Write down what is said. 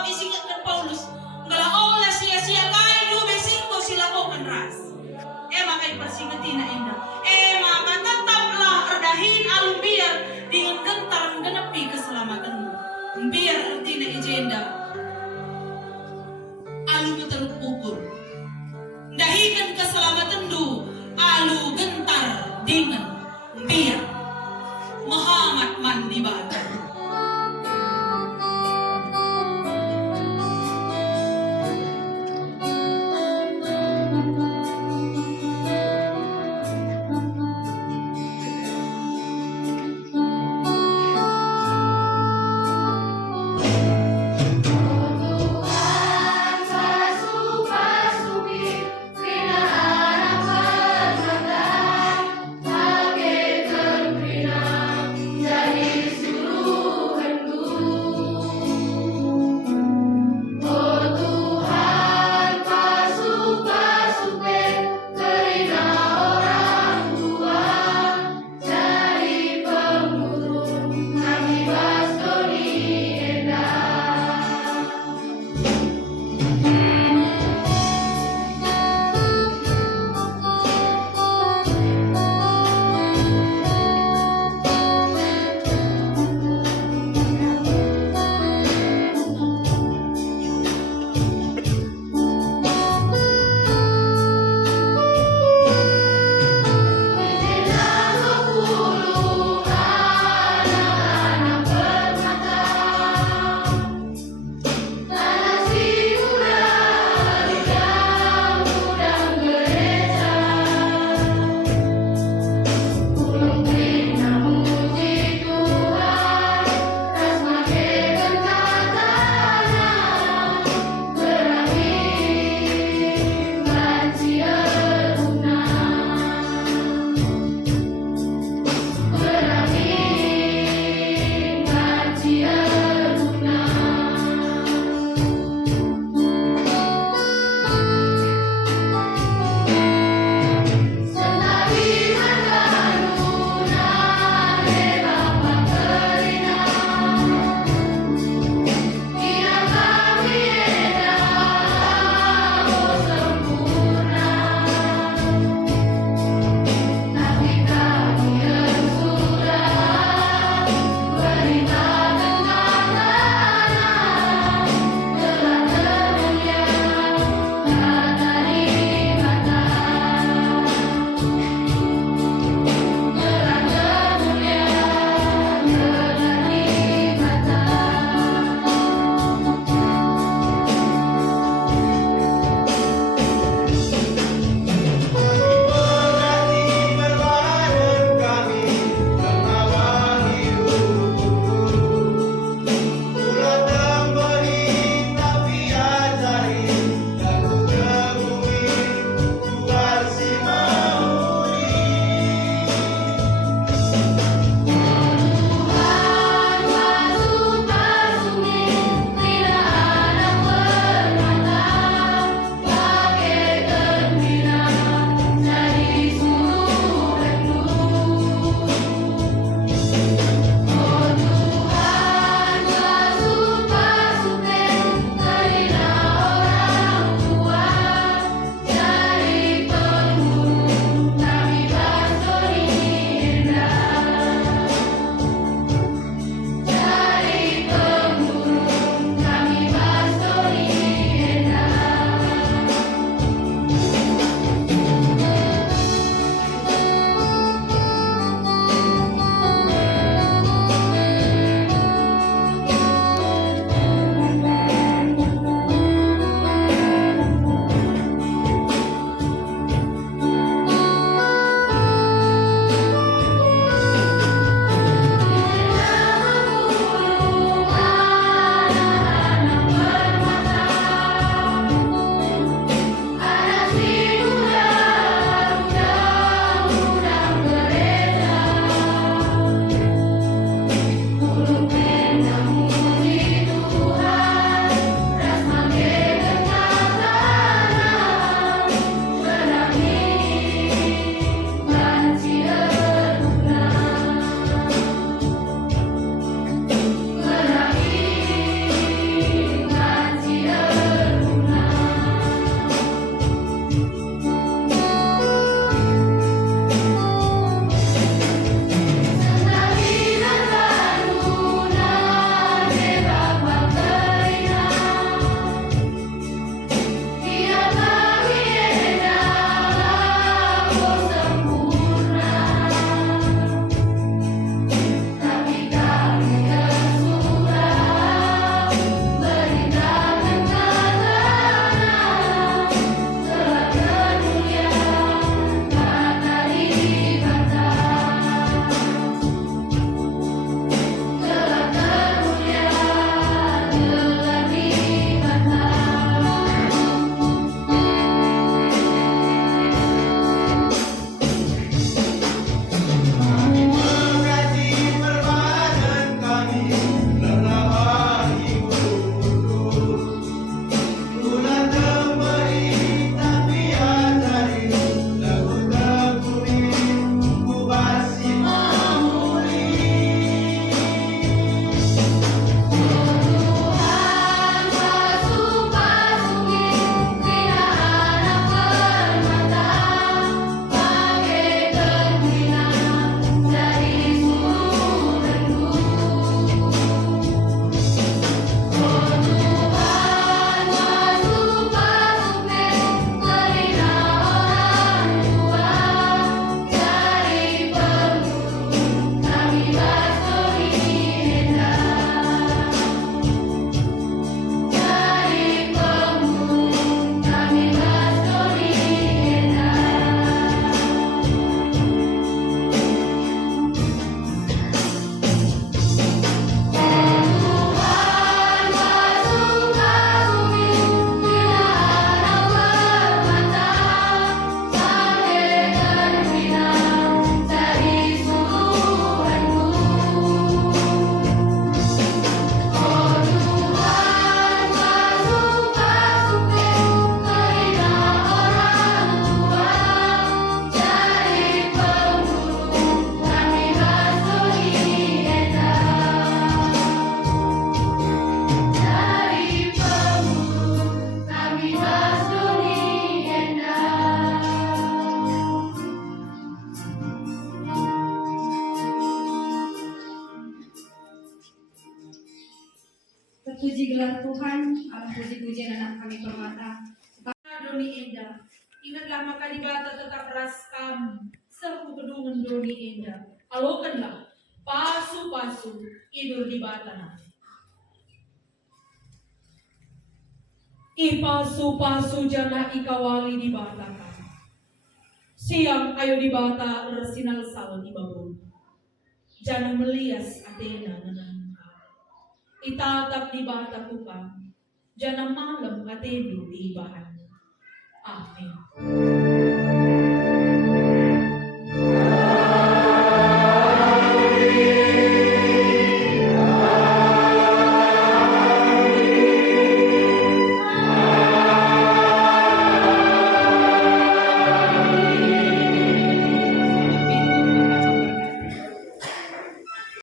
Sebab isingat kan Paulus, ngalaon na siya kay lumesingko sila ko kan ras. Makay persingati na inda. Maka tetaplah erdahin alumbiar dengan gentar menggenapi keselamatan mu. Biar artinya ijenda. Alu meteruk ukur. Dahikan keselamatan du. Alu gentar dengan biar. Muhammad mandi badan. Tuhan, puji-pujian anak kami permata. Doni Indah, ingatlah maka di bata tetap raskam, sepukudungan Doni Indah. Alokanlah, pasu-pasu, idur di bata na. Ipasu-pasu jana ikawali di bata ka. Siang ayo di bata resinal sal di babon. Jana melias Athena nanangka. Itatap di bata kupang. Jana malam Athena di bahan. Amin.